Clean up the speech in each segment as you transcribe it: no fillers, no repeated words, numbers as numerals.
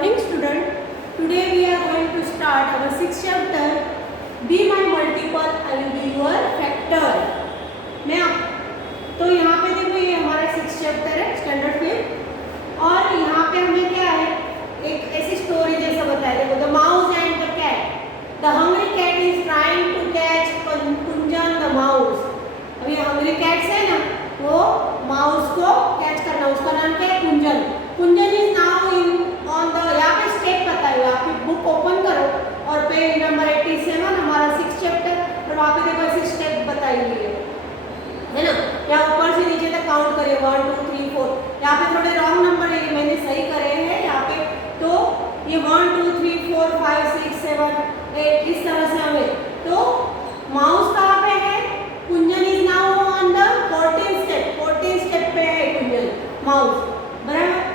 morning student. Today we are going to start our sixth chapter. Be my multiple, I will be your factor. मैं तो यहाँ पे देखो ये हमारा सिक्स चैप्टर है स्टैंडर्ड फिफ्थ और यहाँ पे हमें क्या है एक ऐसी स्टोरी जैसा बताया देखो the mouse and the cat. The hungry cat is trying to catch Kunjan the mouse. अभी हंग्री कैट्स है ना वो माउस को कैच करना, उसका नाम क्या है Kunjan. Kunjan is now in on the यहाँ पे स्टेप बताइए, आप बुक ओपन करो और पेज नंबर 87 हमारा सिक्स चैप्टर और वहाँ पे देखो ऐसे स्टेप बताई हुई है ना. यहाँ ऊपर से नीचे तक काउंट करिए 1 2 3 4. यहाँ पे थोड़े रॉन्ग नंबर है, मैंने सही करे हैं यहाँ पे. तो ये 1 2 3 4 5 6 7 8 इस तरह से हमें. तो माउस कहाँ पे है? Kunjan is now on the 14 step पे है कुंजन माउस, बराबर.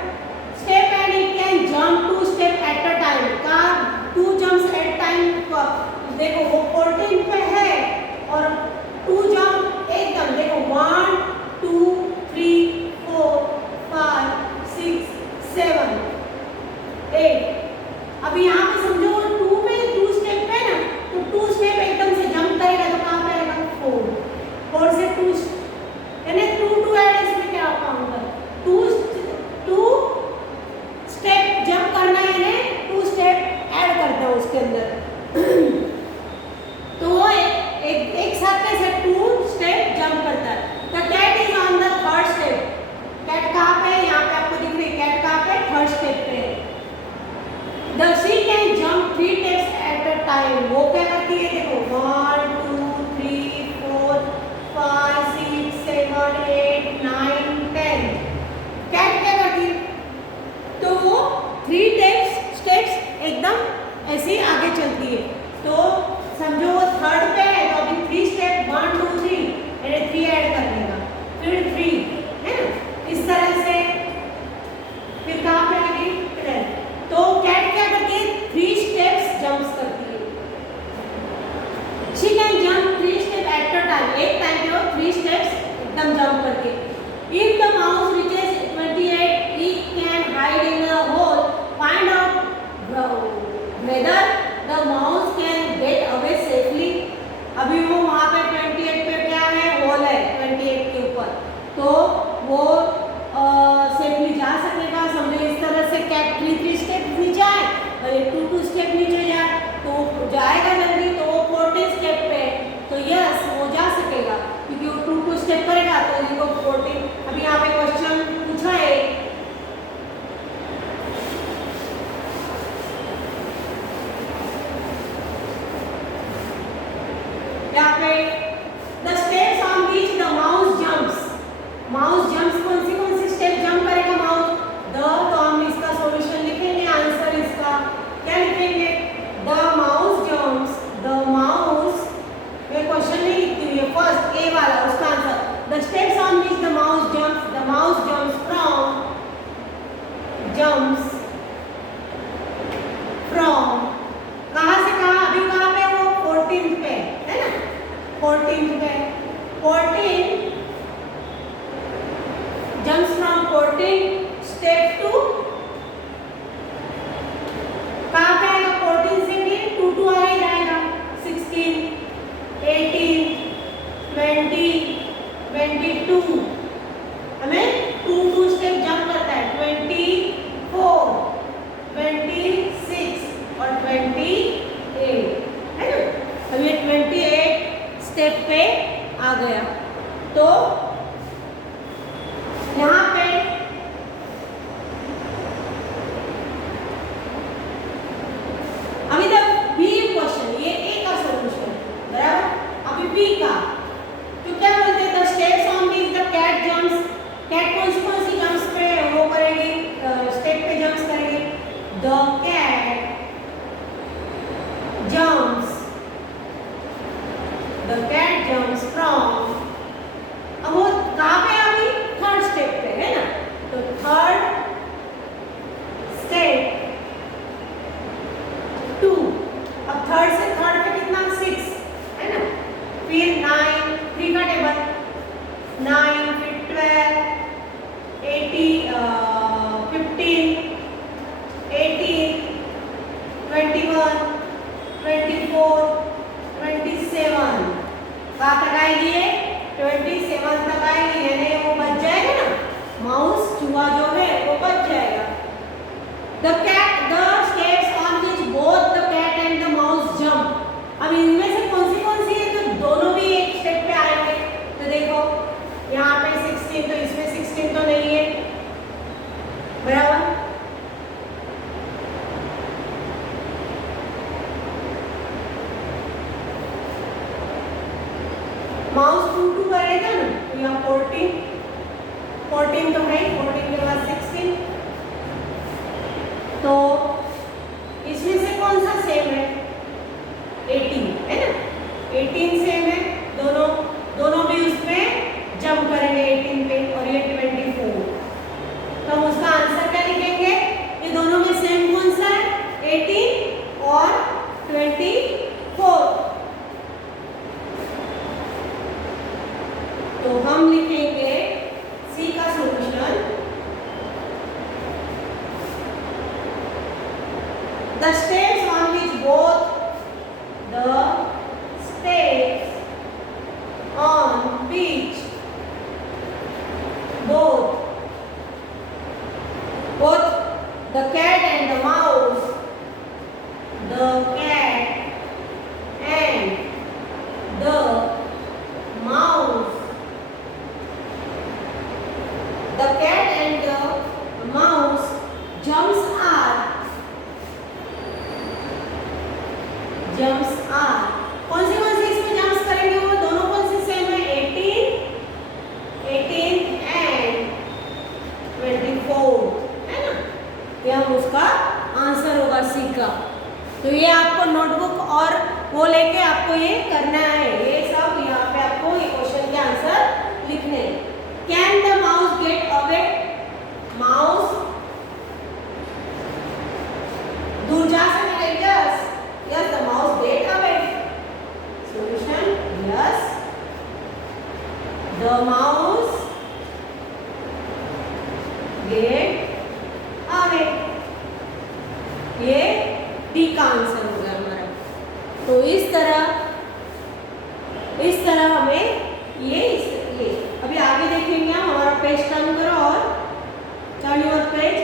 Step and it can jump 2 step at a time. का 2 जंप्स एट टाइम. देखो वो 14 पे है और 2 जंप एकदम देखो 1 2 3 4 5 6 7 8. अभी यहाँ पे समझो 2 में 2 स्टेप है ना, तो 2 स्टेप एकदम से जंप करेगा तो कहाँ पे आएगा 4 से 2 यानी 2 ऐड इसमें क्या काउंट कर 2 स्टेप जंप करना है यानी 2 स्टेप ऐड करता है उसके अंदर. तो वो एक साथ कैसे 2 स्टेप जंप करता है. The cat is on the third step. Cat कहाँ पे है? यहाँ पे आपको दिख रही है कैट कहाँ पे? थर्ड स्टेप पे है. The she can jump 3 steps eight a time. वो क्या करती है देखो 1 2 3 4 5 6 7 8 9 10. कैट क्या करती है? तो वो 3 स्टेप्स एकदम ऐसे आगे चलती है. तो समझो वो थर्ड पे है तो अभी 3 स्टेप 1 2 3 यानी 3 ऐड कर लेगा, फिर 3 है ना इस तरह से. फिर कहाँ पे आ गई 10. तो कैट क्या करती है 3 स्टेप्स जंप्स करती है. She can jump 3 step at a time. एक टाइम पे वो 3 स्टेप्स एकदम जंप करके. If the mouse reaches 28 he can hide in a hole. Find out whether the mouse can get away safely. अभी वो वहाँ पे 28 पे क्या है होल है 28 के ऊपर, तो वो सेफली जा सकेगा. समझो इस तरह से कैट 3 स्टेप नीचे आए और 2 स्टेप नीचे जाए तो जाएगा जल्दी. तो वो 14 स्टेप पे तो यस वो जा सकेगा क्योंकि वो 2 स्टेप करेगा तो देखो 14. अभी यहाँ पे क्वेश्चन पूछा है यहाँ पे the steps on which the mouse jumps. Mouse jumps कौन सी स्टेप जंप करेगा माउस? द. तो हम इसका सॉल्यूशन लिखेंगे, आंसर इसका क्या लिखेंगे? The mouse jumps. The mouse ये क्वेश्चन नहीं लिखती हुई है फर्स्ट ए वाला उसका answer. The steps on which the mouse jumps. The mouse jumps from कहाँ से कहाँ? अभी कहाँ पे वो 14 पे है ना. 14 पे 14 jumps from 14 step to कहाँ पे आएगा? 14 से भी 2 आगे जाएगा 16 18 20 22. हमें 2 स्टेप जंप करता है 24 26 और 28 है ना. अब ये 28 स्टेप पे आ गया. तो यहाँ पे 16 तो नहीं है, बराबर। माउस 2 करेगा ना तो यहाँ 14 तो है, 14 के बाद 16, तो इसमें से कौन सा सेम है? 18 है ना, 18 सेम है, दोनों भी उसमें जंप करेंगे 18 पे, और ये 24, तो हम उसका आंसर क्या लिखेंगे? ये दोनों में सेम कौन सा है? 18 और 24। तो हम लिखेंगे सी का solution, the steps on which both the steps on which both the cat and the mouse, the cat and the mouse, the cat and the mouse jumps are कौन से इसमें जंप्स करेंगे? वो दोनों कौन से सेम है? 18 एंड 24 है ना, ये हम उसका आंसर होगा सी का। तो ये आपको नोटबुक और वो लेके आपको ये करना है, ये सब यहाँ पे आपको ये क्वेश्चन के आंसर लिखने हैं। Can the mouse get away? Mouse दूर जा सकता है? Yes, the mouse get away. Solution, yes, the mouse get away. ये डी का आंसर हो गया हमारा। तो इस तरह हमें ये अभी आगे देखेंगे हम। हमारा पेज टर्न करो और turn your page.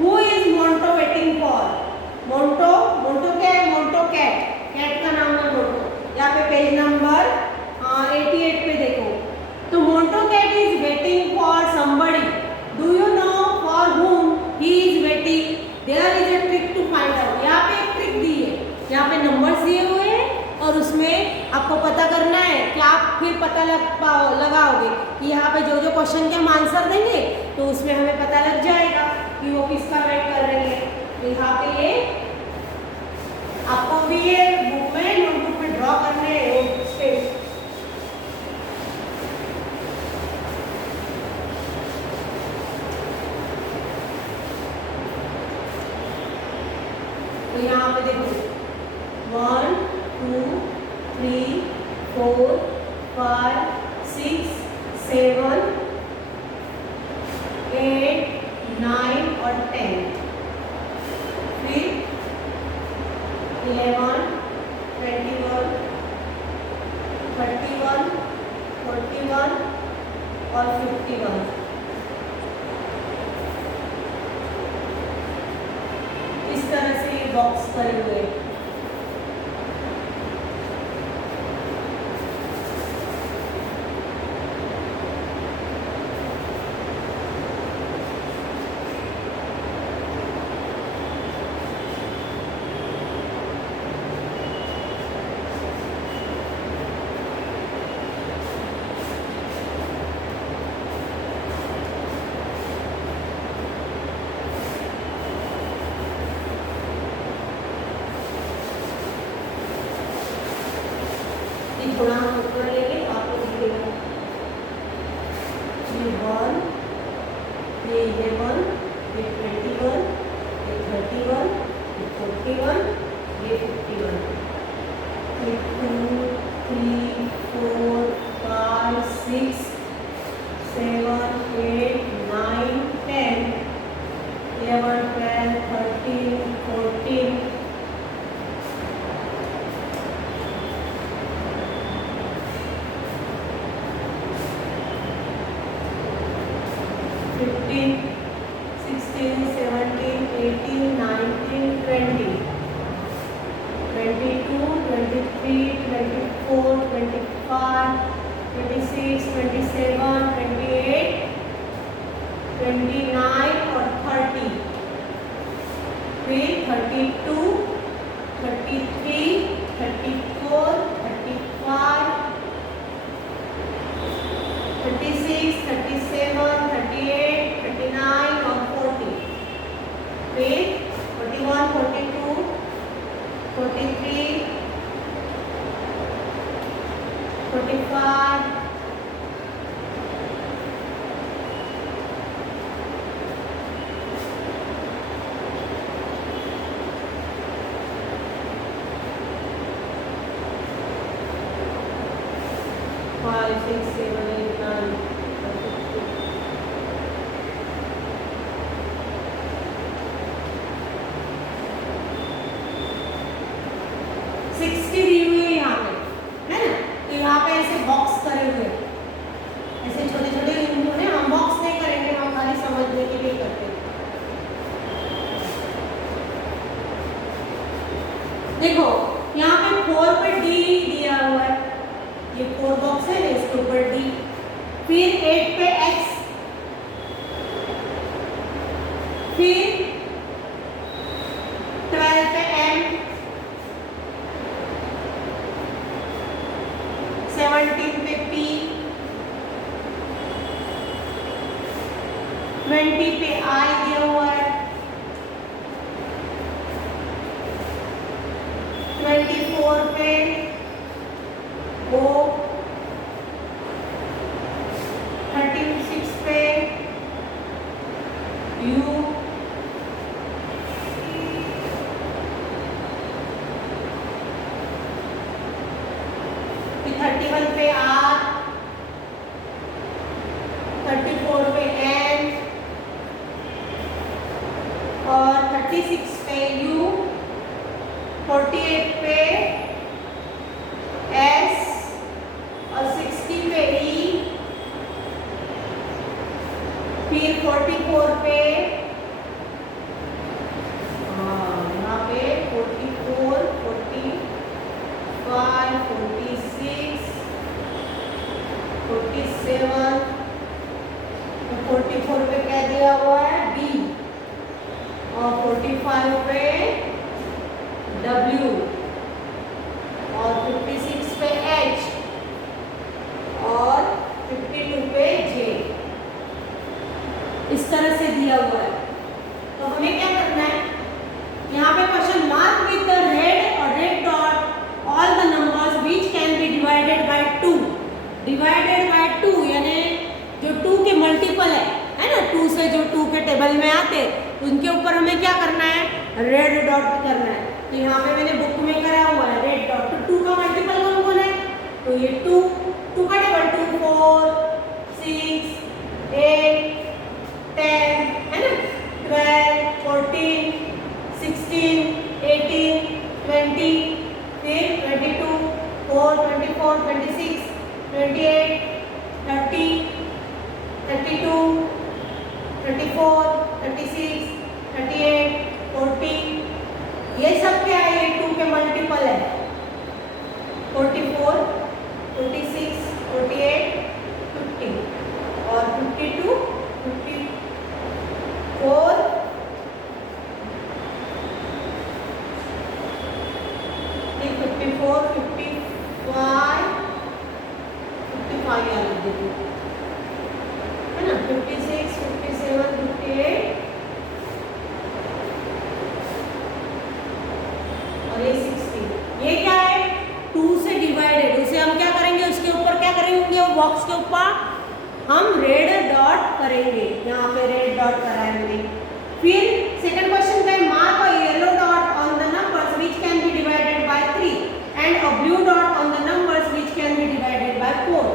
Who is Monte waiting for? Monte क्या है? मोंटो कैट का नाम है मोंटो। यहाँ पे पेज नंबर 88 पे देखो, तो Monto cat is waiting for somebody. Do you know for whom he is waiting? There is a trick to find out। यहाँ पे एक ट्रिक दी है, यहाँ पे नंबर्स दिए हुए हैं और उसमें आपको पता करना है कि आप फिर पता लगाओगे कि यहाँ पे जो क्वेश्चन के हम आंसर देंगे तो उसमें हमें पता लग जाएगा कि वो किसका वेट कर रही है। तो यहाँ पे ये आपको भी ये बुक में नोटबुक में ड्रॉ करने हैं स्टेप। तो यहाँ पे देखो 1 2 3 4 5 6 7 8 9 और 10, फिर 11 21 31 41 और 51। इस तरह से ये बॉक्स करे हुए हैं। थोड़ा हम ऊपर लेंगे तो आपको दिखेगा ये 1, ये 11, ये 21, ये 31, ये 41, ये 51, ये 2 3 4 5 6 7 8 9 10 11 12 13 14 15 16 17 18 19 20 22 23 24 25 26 27 28 29 और 30, फिर 32, 33, 34, 35, 36, 37, 38, 39 और 40, फिर 41, 42, 43, 45, 5, 6, 7, 8, 9, 60 दी हुई है यहाँ पे, है ना। तो यहाँ पे ऐसे बॉक्स करे हुए, ऐसे छोटे छोटे इन्होंने, हम बॉक्स नहीं करेंगे, हम खाली समझने के लिए करते हैं। देखो यहाँ पे 4 पे डी दिया हुआ है, ये 4 बॉक्स है, इसके ऊपर डी, फिर 8 पे एक्स, फिर 12 पे एम, 17 पे पी, 20 पे आई दिया हुआ है, 24 पे ओ, 36 पे यू, 31 पे आर, 34 पे एन और 36 पे यू, 48 पे एस और 60 पे ई, फिर 44 पे यहाँ पे 44, 45, 46, 47, 44 पे क्या दिया हुआ है बी और 45 पे डब्ल्यू और 56 पे एच और 52 पे जे, इस तरह से दिया हुआ है। तो हमें क्या करना है, यहाँ पे question mark with the red और red dot all the numbers which can be divided by 2, divided by 2 यानी जो 2 के मल्टीपल है ना, 2 से जो 2 के टेबल में आते उनके ऊपर हमें क्या करना है, रेड डॉट करना है। तो यहाँ पे मैंने बुक में करा हुआ है रेड डॉट, तो 2 का मल्टीपल कौन कौन है, तो ये 2 का टेबल 2, 4, 6, 8, 10 है ना, 12, 14, 16, 18, 20, फिर 22, 4, 24, 26, 28, 30, 32, 34, 36, 38, 40, ये सब क्या है, ये 2 के मल्टीपल है, 44, 46, 48, 50 और 52, 54, 54, 55, 55 याद रख दीजिए, है ना, 56, 57, 58 और ये 60, ये क्या है 2 से डिवाइडेड, उसे हम क्या करेंगे, उसके ऊपर क्या करेंगे, वो बॉक्स के ऊपर हम रेड डॉट करेंगे, यहाँ पे रेड डॉट कराएंगे। फिर सेकंड क्वेश्चन पे mark a yellow dot on the numbers which can be divided bye 3 and a blue dot on the numbers which can be divided bye 4।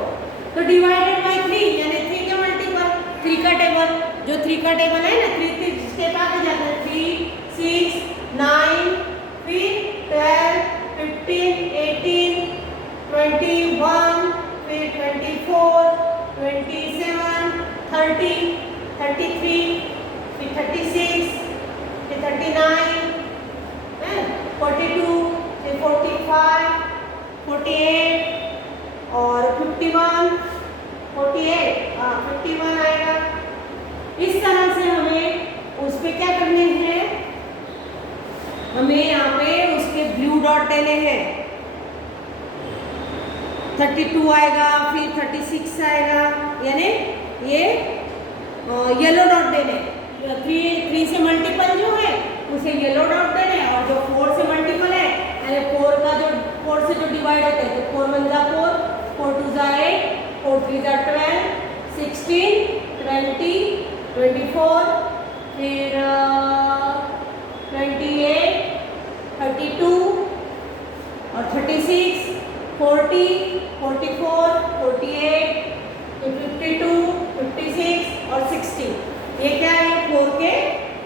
तो डिवाइडेड बाय 3 यानी 3 के multiple, 3 का table, जो 3 का table है ना, 3 step आगे जाता है, 3, 6, 9, फिर 12, 15, 18, 21, फिर 24, 27, 30, 33, फिर 36, फिर 39, 42, फिर 45, 48 और 51, 48, 51 आएगा। इस डॉट देने हैं, 32 आएगा, फिर 36 आएगा, यानी ये येलो डॉट देने, 3 से मल्टीपल जो है उसे येलो डॉट देने, और जो 4 से मल्टीपल है यानी 4 से जो डिवाइड होते हैं तो 4 1 जा 4, 4 2 जा 8, 4 3 जा 12, 16, 20, 24, फिर 28, 32 और 36, 40, 44, 48, 52, 56 और 60। ये क्या है?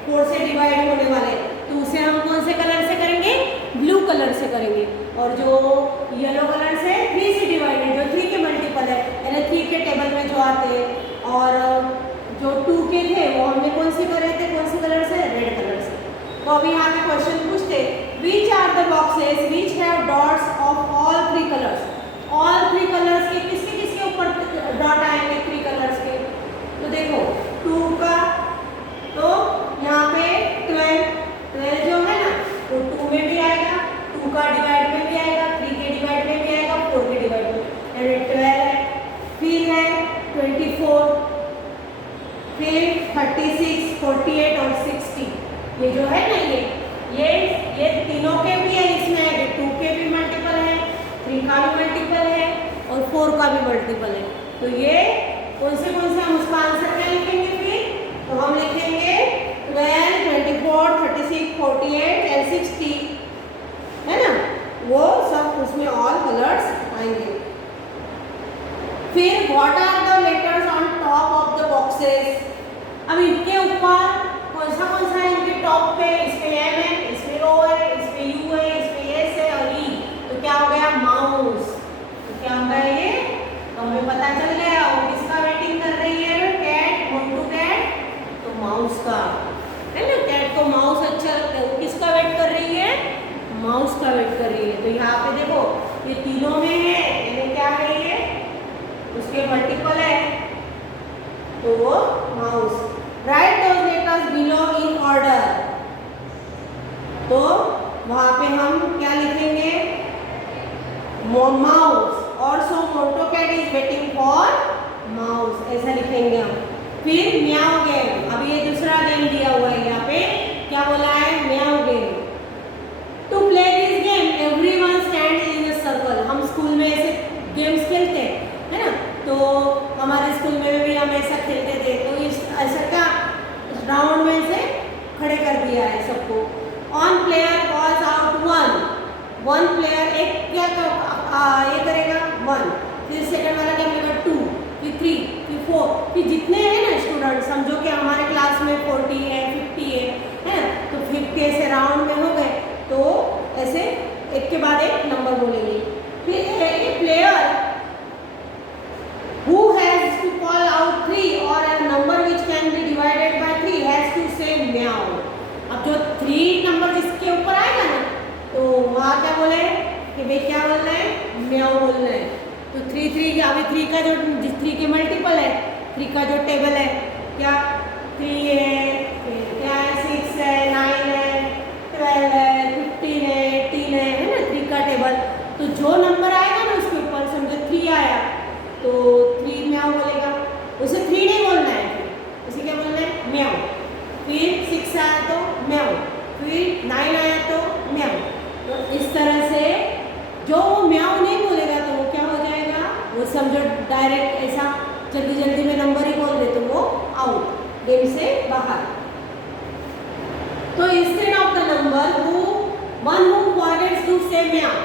4 से डिवाइड होने वाले, तो उसे हम कौन से कलर से करेंगे? ब्लू कलर से करेंगे। और जो येलो कलर से 3 से डिवाइड है, जो 3 के मल्टीपल है, यानी 3 के टेबल में जो आते हैं, और जो 2 के थे वो हमने कौन से करे थे? कौन से कलर से? रेड कलर से। तो अभी यहाँ पे क्वेश्चन पूछते, which are the boxes which have dots of all 3 colours. All 3 colours के किसके किसके ऊपर डॉट आएंगे 3 कलर्स के? तो देखो 2 का, तो यहाँ पे 12 जो है ना वो 2 में भी आएगा, 2 का डिवाइड में भी आएगा, 3 के डिवाइड में भी आएगा, 4 के डिवाइड में, यानी 12 है। फिर है 24, फिर 36, 48 और 60। ये जो है ना ये तीनों के भी है, इसमें है 2 के भी मल्टीपल है, 3 का भी मल्टीपल है और 4 का भी मल्टीपल है। तो ये कौन से हम उसका आंसर क्या लिखेंगे? फिर तो हम लिखेंगे 12, 24, 36, 48 एंड 60, है ना, वो सब उसमें ऑल कलर्स आएंगे। फिर what are the letters on top of the boxes. अब इनके ऊपर कौन सा है? इनके टॉप पे इसमें एम है, इसमें ओ है, इसमें यू है, इसमें एस है और ई। तो क्या हो गया? माउस। तो क्या हो गया ये? तो हमें पता चल गया वो किसका वेटिंग कर रही है? कैट, मोंटू कैट, तो माउस का, है ना। कैट को माउस अच्छा लगता है, वो किसका वेट कर रही है? माउस का वेट कर रही है। तो यहाँ पे देखो ये तीनों में है, यानी क्या है? ये उसके मल्टीपल है, तो वो mouse. Write those letters below in order. तो वहां पे हम क्या लिखेंगे? माउस, और so Montu cat is waiting for mouse, ऐसा लिखेंगे हम। फिर म्याऊ गेम, अब ये दूसरा गेम दिया हुआ है यहाँ पे, क्या बोला है? Meow game. To play this game everyone stand in a circle. हम स्कूल में ऐसे गेम्स खेलते हैं, है ना, तो हमारे स्कूल में भी हम ऐसा खेलते थे। तो इस ऐसा क्या राउंड में से खड़े कर दिया है सबको। On player calls out 1 player, एक क्या ये करेगा 1, फिर सेकंड वाला क्या करेगा 2, फिर 3, फिर 4, फिर जितने हैं ना स्टूडेंट, समझो कि हमारे क्लास में 40 है, 50 है ना, तो 50 ऐसे राउंड में हो गए, तो ऐसे एक के बाद एक नंबर बोलेंगे। फिर ए player who has to call out 3 or a number which can be divided by 3 has to say meow। अब जो 3 नंबर जिसके ऊपर आएगा ना, तो वहाँ क्या बोले कि भाई क्या बोलना है? म्याऊ बोलना है। तो 3 अभी 3 का जो 3 के मल्टीपल है, 3 का जो टेबल है क्या 3 है, फिर क्या है 6 है, 9 है, 12 है, 15 है, 18 है ना, 3 का टेबल। तो जो नंबर आएगा ना उसके ऊपर, समझो 3 आया तो 3 म्याऊ बोलेगा, उसे 3 नहीं बोलना है, उसे क्या बोलना है? म्याऊ। फिर 6 आया तो म्याऊ, फिर 9 आया तो म्याऊ। तो इस तरह से जो वो म्याऊ नहीं बोलेगा तो वो क्या हो जाएगा? वो समझो डायरेक्ट ऐसा जल्दी में नंबर ही बोल दे तो वो आउट, गेम से बाहर। तो instead of the number one who forgets to say meow,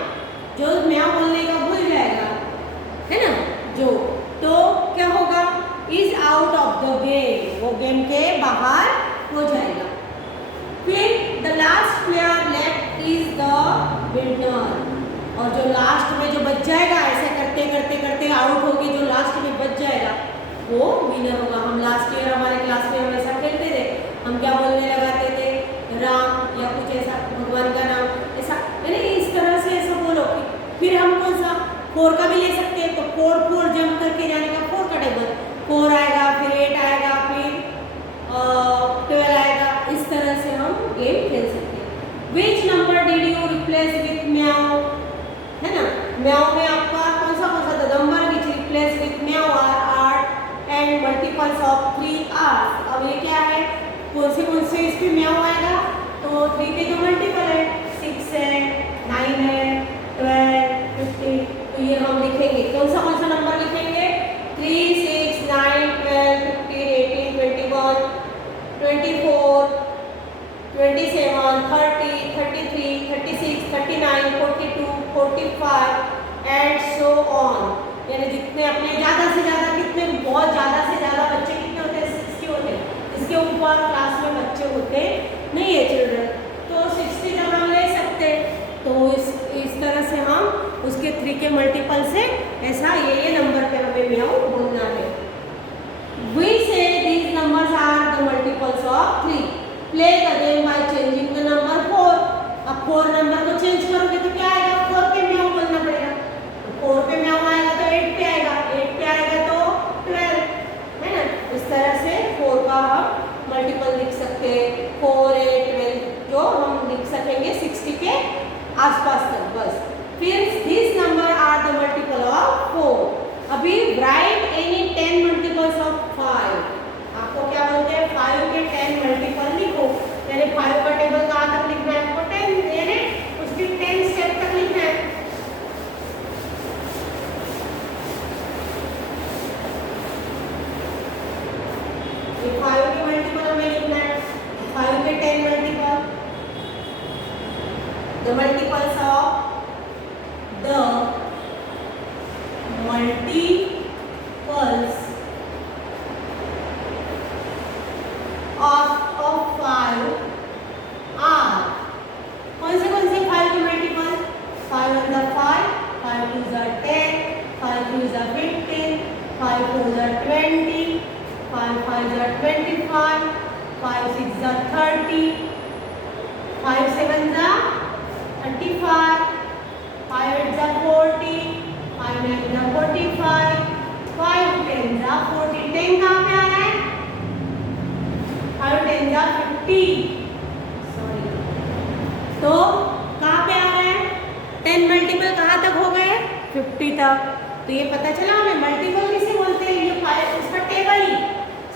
जो म्याऊ बोलने का भूल जाएगा, है ना, जो, तो क्या होगा? Is out of the game, वो गेम के बाहर हो जाएगा। फिर the last player left is the winner, और जो लास्ट में जो बच जाएगा, ऐसा करते करते करते आउट होके जो लास्ट में बच जाएगा वो विनर होगा। हम लास्ट ईयर हमारे क्लास में हम ऐसा खेलते थे, हम क्या बोलने लगाते थे? राम या कुछ ऐसा, भगवान का नाम ऐसा, यानी इस तरह से ऐसा बोलो। फिर हम कौन सा 4 का भी ले सकते हैं, तो 4 जंप करके जाने का 4 का टेबल, 4 आएगा, फिर 8 आएगा, फिर 12 आएगा। इस तरह से हम गेम खेल सकते हैं। Which number did you replace with meow? 6 पे म्याऊ आएगा तो 3 के जो मल्टीपल है 6 है 9 है 12 15, तो ये हम लिखेंगे कौन सा नंबर लिखेंगे 3 6 9 12 15 18 21 24 27 30 33 36 39 42 45 एंड सो ऑन। यानी जितने अपने ज़्यादा से ज़्यादा कितने बहुत ज़्यादा से ज़्यादा बच्चे कितने होते हैं 60 होते हैं, इसके ऊपर क्लास में बच्चे होते नहीं है चिल्ड्रन, तो 60 तक हम ले सकते। तो इस तरह से हम उसके 3 के मल्टीपल से ऐसा ये नंबर पे हमें म्याऊ बोलना है। We say these numbers are the multiples of 3. Play the game by changing the number 4. अब 4 नंबर को चेंज करोगे तो क्या आएगा 4 पे म्याऊ बोलना पड़ेगा, 4 पे म्याऊ आएगा तो 8 पे आएगा, 8 पे आएगा तो 12 है ना। इस तरह से 4 का हम मल्टीपल लिख सकते हैं 4 8 12 जो हम लिख सकेंगे 60 के आसपास तक बस। फिर this number are the multiple of 4। अभी राइट एनी 10 मल्टीपल्स ऑफ 5। आपको क्या बोलते हैं 5 के 10 मल्टीपल लिखो, यानी 5 का टेबल कहाँ तक लिखना है आपको 10 यानी उसके 10 स्टेप तक लिखना है। ये 5 के मल्टीपल हमें लिखना है 5 के 10 multiple, the multiples of the multiples of 5 are कौन से 5 के multiple 5 1 are 5, 5 2 are 10, 5 3 are 15, 5 4 are 20, 5 5 are 25, 5 6 are 30, 5 7 are 35, 5 8 are 40, 5 9 are 45, 5 10 are 40। 10 कहाँ पे आ रहा है 5 10 are 50, सॉरी तो कहाँ पे आ रहा है 10 मल्टीपल कहाँ तक हो गए 50 तक। तो ये पता चला हमें मल्टीपल किसे बोलते हैं, ये 5 उसका टेबल ही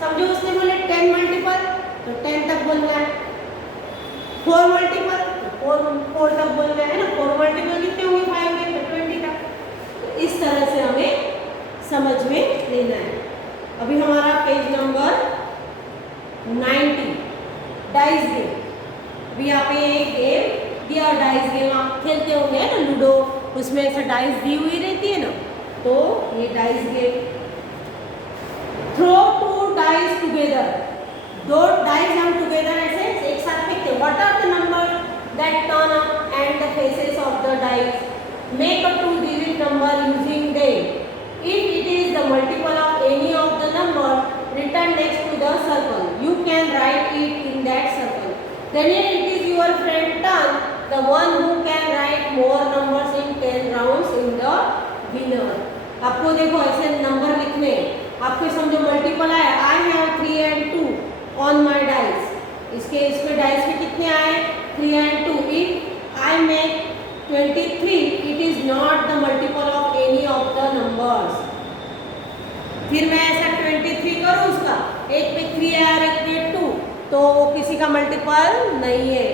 समझो, उसने बोले 10 मल्टीपल तो 10 तक बोलना है, 4 मल्टीपल तो 4 तक बोलना है ना, 4 मल्टीपल कितने होंगे 5 के तो 20 तक। इस तरह से हमें समझ में लेना है। अभी हमारा पेज नंबर 90 डाइस गेम। अभी यहाँ पे एक गेम दिया डाइस गेम आप खेलते होंगे ना लूडो, उसमें ऐसा डाइस दी हुई रहती है ना, तो ये dice game throw 2 dice together, 2 dice हम टुगेदर ऐसे एक साथ फेंकते हैं। What are the number that turn up and the faces of the dice, make a 2-digit number using them. If it is the multiple of any of the number written next to the circle, you can write it in that circle. Then it is your friend turn, the one who can write more numbers in 10 rounds in the winner. आपको देखो ऐसे number लिखने, आपको समझो multiple आया, I have 3 and 2 on my dice. इसमें dice में कितने आए 3 and 2. If I make 23, it is not the multiple of any of the numbers. फिर मैं ऐसा 23 करूँ उसका, एक पे 3 है और एक पे 2, तो वो किसी का मल्टीपल नहीं है।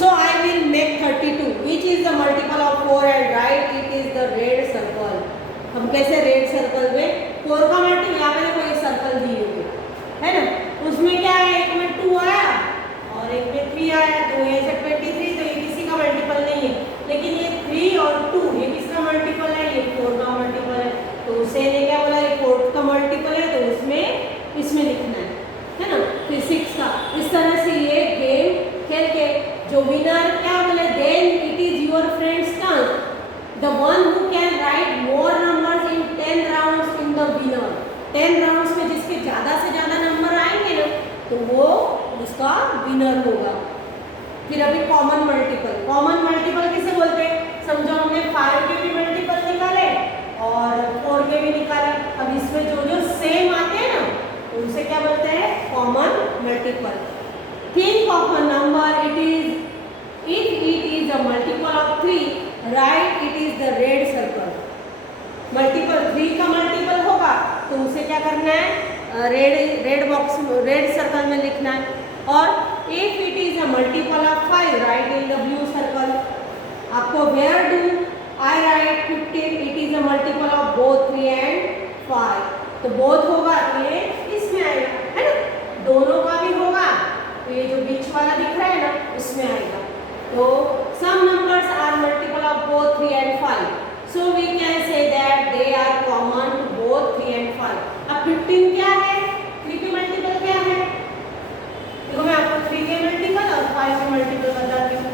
So I will make 32, which is the multiple of 4 and write it is the red circle. हम कैसे रेड सर्कल में 4 का मल्टीपल, यहाँ पे देखो एक सर्कल दी हुई है ना, उसमें क्या है एक में 2 आया और एक में 3 आया, तो ये से 23, तो ये किसी का मल्टीपल नहीं है। लेकिन ये 3 और 2 ये किसका मल्टीपल है, ये 4 का मल्टीपल है, तो उसे ने क्या बोला ये 4 का मल्टीपल है, तो इसमें लिखना है ना। फिर 6 का, इस तरह से ये गेम खेल के जो विनर क्या बोले, then it is your friend's turn, the one who can write more numbers in 10 rounds in the winner. 10 rounds में जिसके ज़्यादा से ज़्यादा नंबर आएंगे ना, तो वो उसका विनर होगा। फिर अभी कॉमन मल्टीपल किसे बोलते हैं, समझो हमने 5 के भी मल्टीपल निकाले और 4 के भी निकाले, अब इसमें जो सेम आते हैं ना, तो उसे क्या बोलते हैं common multiple. Think of a number, if it is a multiple of 3, right it is the red circle. Multiple 3 का मल्टीपल होगा तो उसे क्या करना है, रेड बॉक्स रेड सर्कल में लिखना है। और if it is a multiple of 5 write in the blue circle. आपको where do I write 15, it is a multiple of both 3 and 5। तो बोथ होगा तो ये इसमें आएगा, है ना, दोनों का भी होगा तो ये जो बीच वाला दिख रहा है ना उसमें आएगा। तो some numbers are multiple of both 3 and 5, so we can say that they are common to both 3 and 5। अब 15 क्या है, 3 के मल्टीपल क्या है, देखो मैं आपको 3 के मल्टीपल और 5 के मल्टीपल बताती हूँ।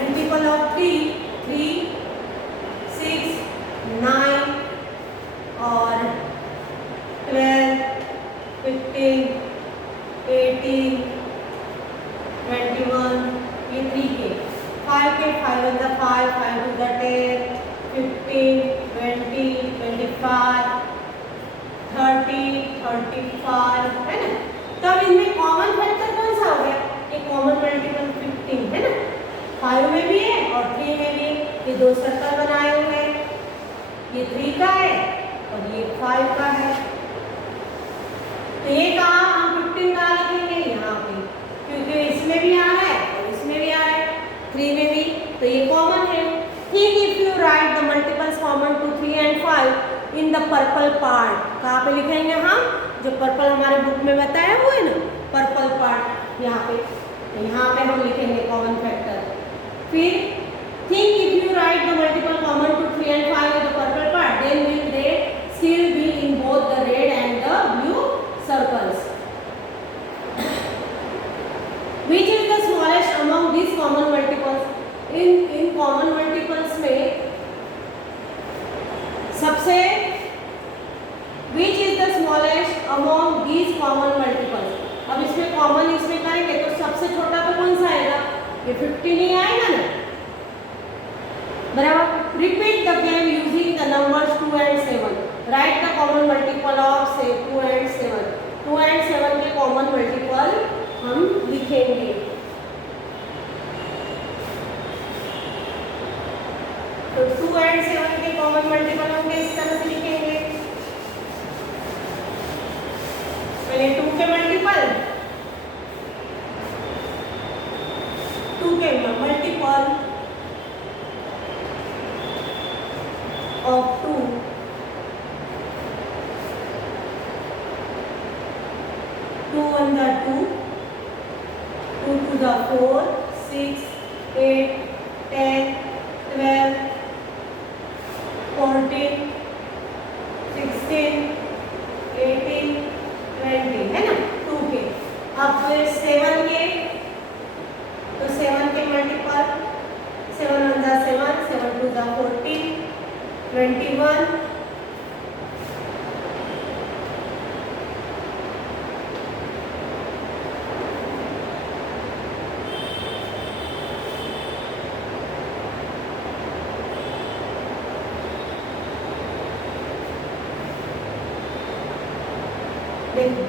मल्टीपल ऑफ 3, 6, 9 और 12, 15, 18, 21, ये 3 के, 5 के 5 1 the 5, 5 2 the 10, 15, 20, 25, 30, 35, है ना। तब इनमें कॉमन फैक्टर कौन सा हो गया, ये कॉमन मल्टीपल 15 है ना, 5 में भी है और 3 में भी। ये दो सर्कल बनाए हुए हैं, ये 3 का है और ये 5 का है। तो ये कहाँ हम 15 कहाँ लिखेंगे, यहाँ पे, क्योंकि इसमें भी आ रहा है और इसमें भी आ रहा है, 3 में भी, तो ये कॉमन है। ठीक, if you write the multiples common to 3 and 5 in the purple part, कहाँ पे लिखेंगे हम, जो पर्पल हमारे बुक में बताया हुआ है ना, पर्पल पार्ट यहाँ पे, तो यहाँ पे हम लिखेंगे कॉमन फैक्टर। फिर think if you write the multiple common to 3 and 5 in the purple part, then will they still be in both the red and the blue circles. Which is the smallest among these common multiples? In common multiples में सबसे which is the smallest among these common multiples? अब इसमें common इसमें करेंगे तो सबसे छोटा तो कौन सा आएगा, ये 15 ही आएगा ना, बराबर। Repeat the game using the numbers 2 and 7। Right the common multiple of से 2 and 7। 2 and 7 के कॉमन मल्टीपल हम लिखेंगे। तो 2 and 7 के कॉमन मल्टीपल होंगे, इस तरह से लिखेंगे। पहले 2 के मल्टीपल, 2 के मल्टीपल ऑफ 2, 2 1 the 2, 2 2 the 4, 6, 8, 10, 12, 14, 16, 18, 20, है ना, 2 के। अब फिर 7 के, तो 7 के मल्टीपल, 7 1 the 7, 7 2 the 14, 21, देखो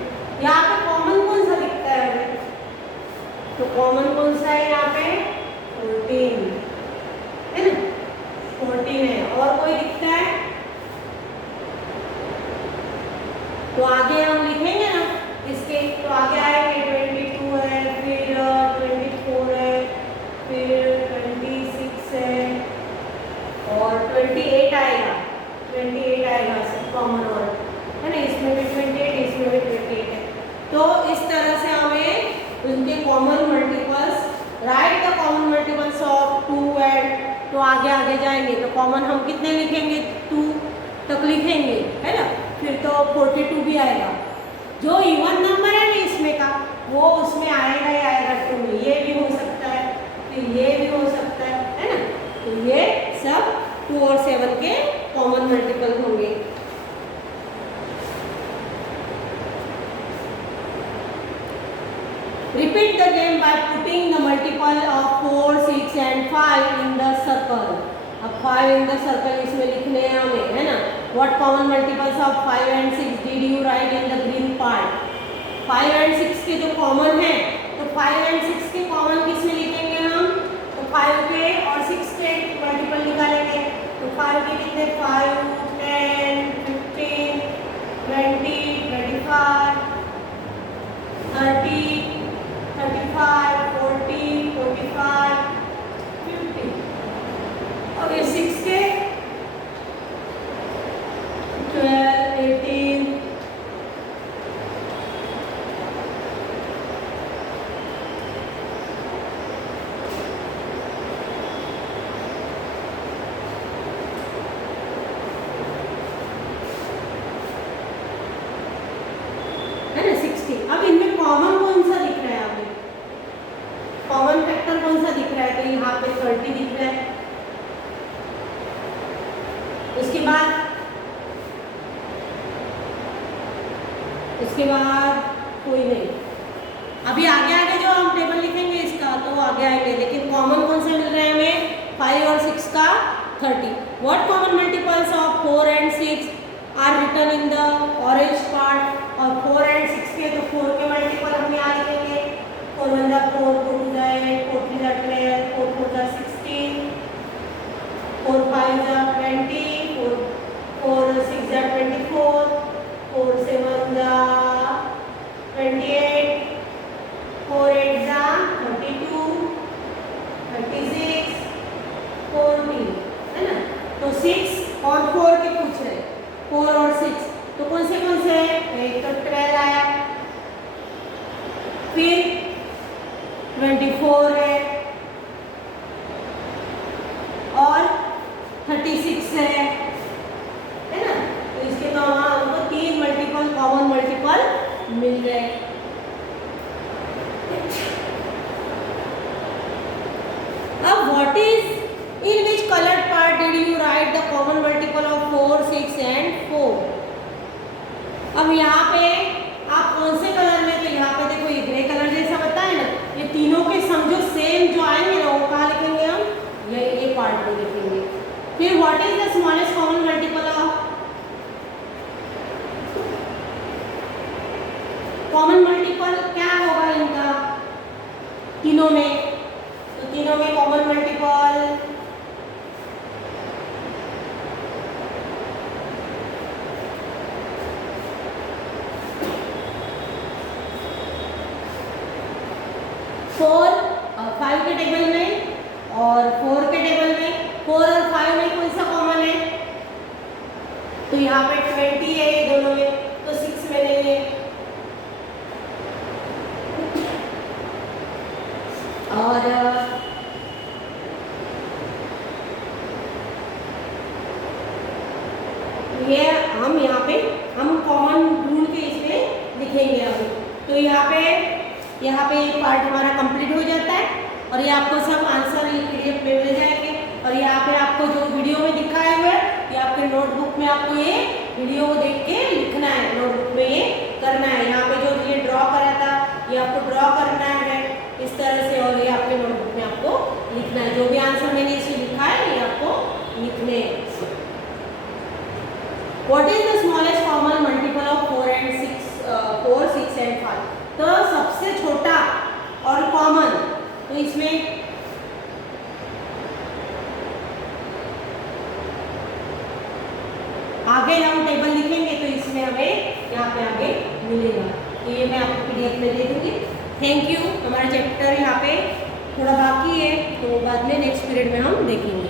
यहाँ पे कॉमन कौन सा दिखता है हमें, तो कॉमन कौन सा है यहाँ पे, 14 है ना, 14 है। और कोई दिखता है तो आगे हम लिखेंगे ना इसके, तो आगे आएंगे 22 है, फिर 24 है, फिर 26 है और 28 आएगा, 28 आएगा सब कॉमन और, है ना, इसमें भी 28, इसमें भी 28 है। तो इस तरह से हमें उनके common multiples, right the common multiples of 2 and, तो आगे आगे जाएंगे तो कॉमन हम कितने लिखेंगे, 2 तक लिखेंगे, है ना, फिर तो 42 भी आएगा। जो इवन नंबर है ना इसमें का, वो उसमें आएगा ही आएगा 2 में, ये भी हो सकता है, फिर ये भी हो सकता है ना, तो ये सब 2 और 7 के कॉमन मल्टीपल होंगे। Repeat the game by putting the multiple of 4, 6 and 5 in the circle. अब 5 in the circle इसमें लिखने हैं हमें, है ना। What common multiples of 5 and 6 did you write in the green part? 5 and 6 के जो common है, तो 5 and 35, 40, 45, 50। और ये 6 के 12, 18, है ना 60। अब इनमें कॉमन कौन सा दिख रहा है? हमें कॉमन फैक्टर कौन सा दिख रहा है? तो यहाँ पे 30 दिख रहा है। उसके बाद कोई नहीं। अभी आगे आगे जो हम टेबल लिखेंगे इसका तो आगे आएंगे, लेकिन कॉमन कौन से मिल रहे हैं हमें? 5 और 6 का 30। What common multiples of 4 and 6 are written in the orange part? और 4 and 6 के तो 4 के मल्टीपल हम यहाँ लिखेंगे। 4 1 जा 4, 4 2 जा 8, 4 3 जा 12, 4 4 जा 16, 4 5 जा 20, 4 6 जा 24, 4 7 जा 28, 4 8 जा 32, 36, 40, है ना? तो 6 और 4 के पूछ रहे, 4 और 6 तो कौन से एक तो 12 आया, फिर 24 है और 36 है ना? तो इसके तो वहाँ हमको 3 मल्टीपल कॉमन मल्टीपल मिल गए। अब what is in which coloured part did you write the common multiple of 4, 6 and 4? अब यहाँ पे आप कौन से कलर में? तो यहाँ पे देखो ये ग्रे कलर जैसा बताया ना, ये तीनों के समझो सेम जो आएंगे ना वो कहाँ लिखेंगे हम? ये पार्ट में लिखेंगे। फिर what is the smallest common multiple of? Common multiple क्या होगा इनका तीनों में? तो तीनों में कॉमन मल्टीपल 4 5 के टेबल में और 4 के टेबल में 4 और 5 में कौन सा कॉमन है? तो यहाँ पे 20 है ये दोनों में, तो 6 में नहीं है। और ये हम यहाँ पे हम कॉमन ढूंढ के इसमें लिखेंगे अभी। तो यहाँ पे एक पार्ट हमारा कंप्लीट हो जाता है और ये आपको सब आंसर PDF में मिल जाएंगे। और यहाँ पे आपको जो वीडियो में दिखाए हुए ये आपके नोटबुक में आपको ये वीडियो को देख के लिखना है, नोटबुक में ये करना है। यहाँ पे जो ये ड्रॉ करा था ये आपको ड्रॉ करना है इस तरह से, और ये आपके नोटबुक में आपको लिखना है। जो भी आंसर मैंने इसे लिखा है ये आपको लिखने हैं। What is the smallest common multiple of 4 and 6, 4, 6 and 5? तो सबसे छोटा और कॉमन, तो इसमें आगे हम टेबल लिखेंगे तो इसमें हमें यहाँ पे आगे मिलेगा। तो ये मैं आपको PDF में दे दूँगी। Thank you. हमारा चैप्टर यहाँ पे थोड़ा बाकी है तो बाद में नेक्स्ट पीरियड में हम देखेंगे।